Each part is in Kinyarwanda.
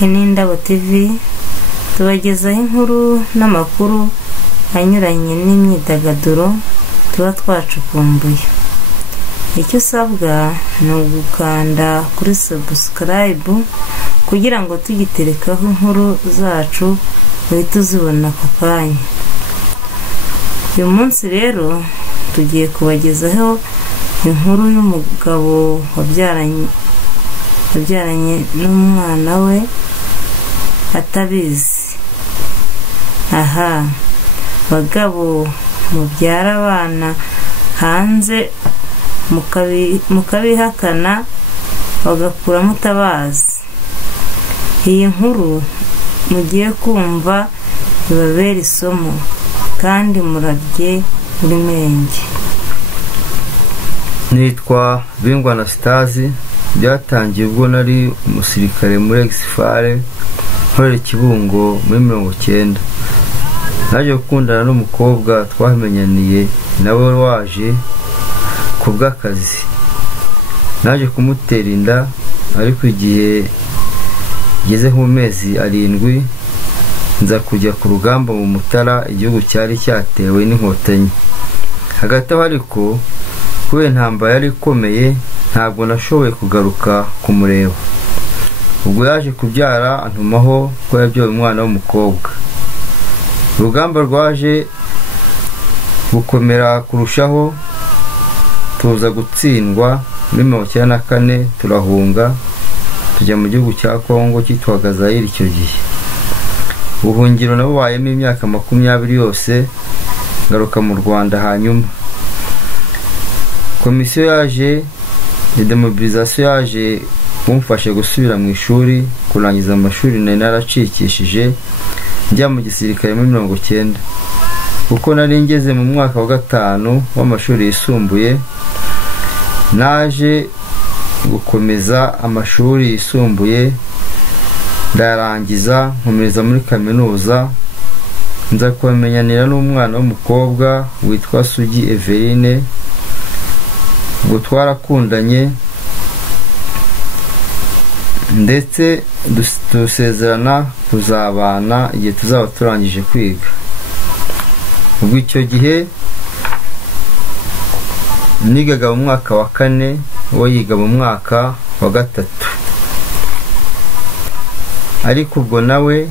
Inindabo TV tubagezaho inkuru n'amakuru anyuranye n'imyidagaduro tuba twacukumbuye. Icyo usabwa ni ugukanda kuri subscribe kugira ngo tugiterekaho inkuru zacu uhite uzibona ako kanya. Uyu munsi rero tugiye kubagezaho inkuru y'umugabo wabyaranye n'umwana we atabizi. Bagabo mubyara abana hanze mukabihakana bagakura mutabazi. Iyi nkuru mugiye kumva ibabera isomo kandi murarye muri menge. Nitwa Bingwa Anastase. Byatangiye ubwo nari umusirikare muri Exfare nkorera Kibungo muri 90. Naje gukundana n'umukobwa twamenyaniye nawe waje kubw'akazi. Naje kumutera inda ariko igihe ngeze mu mezi 7 nza kujya ku rugamba mu Mutara, igihugu cyari cyatewe n'inkotanyi. Hagati aho ariko kubera intambara yari ikomeye ntabwo nashoboye kugaruka kumureba. Ubwo yaje kubyara antumaho ko yabyaye umwana w'umukobwa. Urugamba rwaje gukomera kurushaho, tuza gutsindwa muri 1994 turahunga tujya mu gihugu cya Kongo cyitwaga Zaire. Icyo gihe ubuhungiro nabubayemo imyaka 20 yose, ngaruka mu Rwanda. Hanyuma komisiyo yaje demobilisation yaje kumfasha gusubira mu ishuri, kurangiza amashuri nari naracikishije njya mu gisirikare muri 90. Kuko nari ngeze mu mwaka wa 5 w'amashuri yisumbuye, naje gukomeza amashuri yisumbuye ndarangiza nkomeza muri kaminuza. Nza kumenyanira n'umwana w'umukobwa witwa Sugi Everine. Ubwo twarakundanye ndetse dusezerana kuzabana igihe tuzaba turangije kwiga. Ubwo icyo gihe nigaga mu mwaka wa 4, we yiga mu mwaka wa 3. Ariko ubwo nawe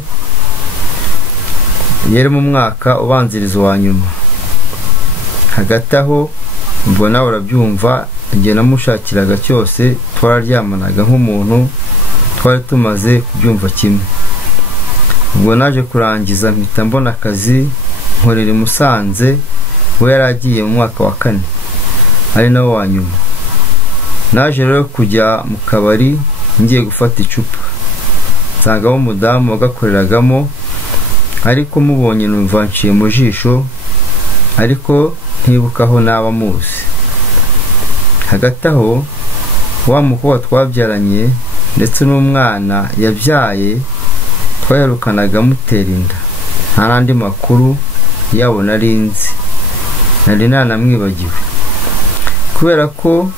yari mu mwaka ubanziriza wa nyuma. Hagati aho ubwo nawe urabyumva, igihe namushakiraga cyose twararyamanaga nk'umuntu twari tumaze kubyumva kimwe. Ubwo naje kurangiza mpita mbona akazi nkorera i Musanze, we yaragiye mu mwaka wa 4 ari nawe wa nyuma. Naje rero kujya mu kabari ngiye gufata icupa, nsanga umudamu wagakoreragamo, ariko mubonye numva nciye mu jisho, ariko ntibuka aho naba muzi. Hagati aho wa mukobwa twabyaranye ndetse n'umwana yabyaye twayarukanaga mutera inda, nta nandi makuru yabo nari nzi, nari nanamwibagiwe. Kubera ko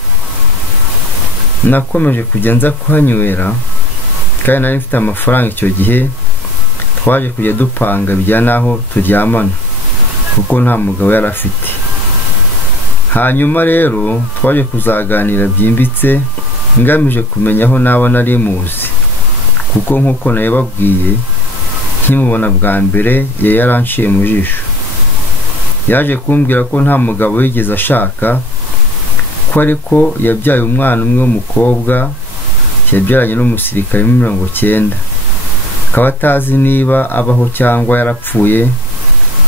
nakomeje kujya nza kuhanywera kandi nari mfite amafaranga icyo gihe, twaje kujya dupanga bijya naho turyamana kuko nta mugabo yari afite. Hanyuma rero twaje kuzaganira byimbitse ngamije kumenya aho naba nari muzi, kuko nkuko nabibabwiye nkimubona bwa mbere yaranciye mu jisho. Yaje kumbwira ko nta mugabo yigeze ashaka, ko ariko yabyaye umwana umwe w'umukobwa yabyaranye n'umusirikare muri 90. Akaba atazi niba abaho cyangwa yarapfuye,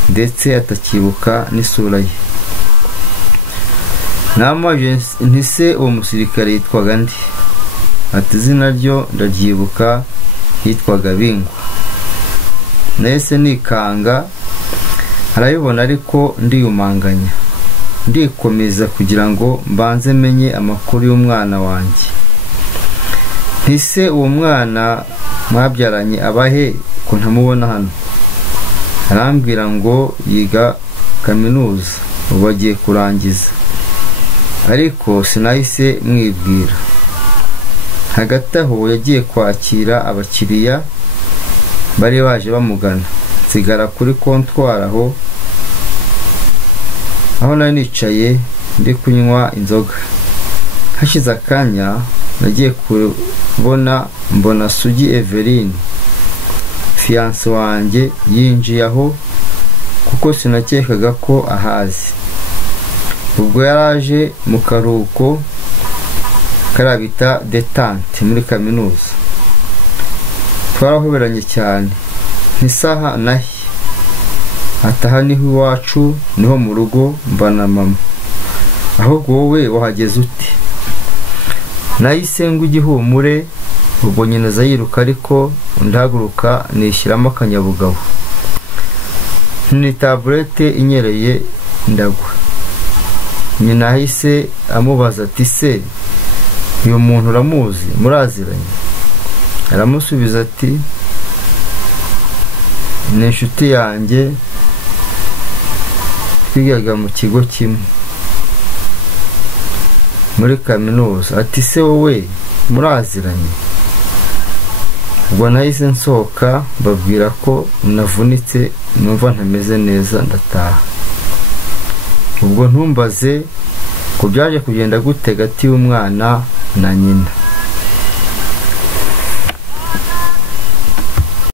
ndetse atakibuka n'isura ye. Namaje ntise uwo musirikare yitwaga ndi? Ati izina ryo ndabyibuka, yitwaga Bingwa. Nahise nikanga, arabibona ariko ndiyumanganya, ndikomeza kugira ngo mbanze menye amakuru y'umwana wanjye. Ntise uwo mwana mwabyaranye abahe ko ntamubona hano? Arambwira ngo yiga kaminuza, ubu agiye kurangiza. Ariko sinahise mwibwira. hagati aho yagiye kwakira abakiriya bari baje bamugana, nsigara kuri kontwari aho nari nicaye ndi kunywa inzoga. Hashize akanya nagiye mbona Sugi Eveline fiance wanjye yinjiye aho, kuko sinakekaga ko ahazi. Ubwo yaraje mu karuhuko karabita detente muri kaminuza, twarahoberanye cyane n'isaha nahi. Ataha niho iwacu, niho mu rugo mbana mama. Ahubwo wowe wahageze ute? Nahise ngo igihumure, ubwo nyina aza yiruka, ariko ndahaguruka nishyiramo akanyabugabo. Ni taburete inyereye ndagwa. Nyina ahise amubaza ati se uyu muntu uramuzi, muraziranye? Aramusubiza ati ni inshuti yanjye, twigaga mu kigo kimwe muri kaminuza. Ati se wowe muraziranye? Ubwo nahise nsohoka babwira ko navunitse, numva ntameze neza, ndataha. Ubwo ntumbaze ko byaje kugenda gute hagati y'umwana na nyina.